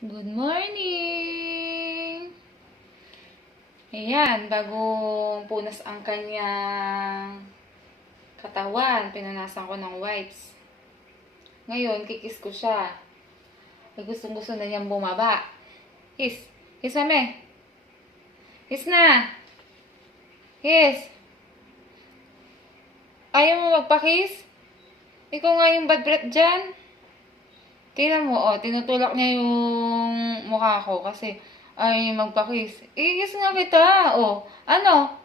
Good morning! Ayan, bagong punas ang kanyang katawan, pinunasan ko ng wipes. Ngayon, kikis ko siya. Ay, gustong gusto na niyang bumaba. Kiss. Kiss, mami. Kiss na. Kiss. Ayaw mo magpa-kiss? Ikaw nga yung bad breath dyan. Tingnan mo, oh, tinutulak niya yung mukha ko kasi ay magpa-kiss. I-kiss nga kita, oh. Ano?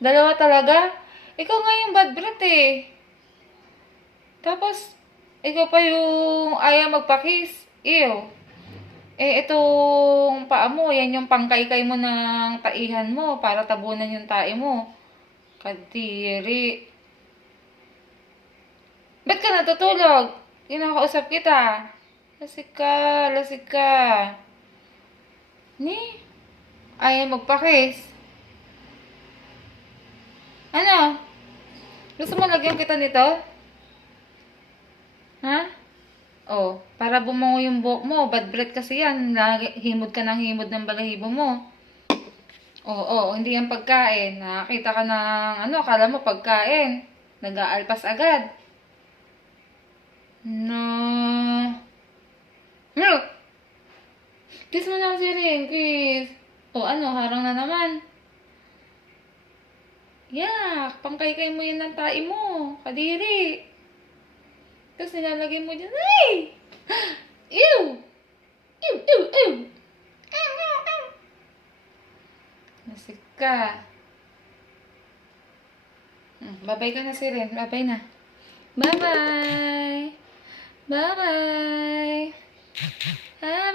Dalawa talaga? Ikaw nga yung bad breath eh. Tapos, ikaw pa yung ayaw magpa-kiss. Ew. Eh, itong paa mo, yan yung pangkaykay mo ng taihan mo para tabunan yung tae mo. Kadiri. Ba't ka natutulog? Kinakausap kita. Lasik ka, lasik ka. Ni? Ayaw magpakis. Ano? Gusto mo lagyan kita nito? Ha? Oh, para bumango yung buhok mo. Bad breath kasi yan. Himod ka ng himod ng balahibo mo. Oo, oh, hindi yan pagkain. Nakakita ka ng ano, akala mo pagkain. Nag-aalpas agad. No. Kiss mo na si Ring, kiss. O ano, harang na naman. Yak, pangkaykay mo yan ng tae mo. Kadiri. Tapos nilalagay mo dyan. Ay! Ew! Ew, ew, ew! Ew, ew, ew! Nasik ka. Hmm, babay ka na si Ren. Babay na. Bye-bye! Bye-bye! Bye-bye!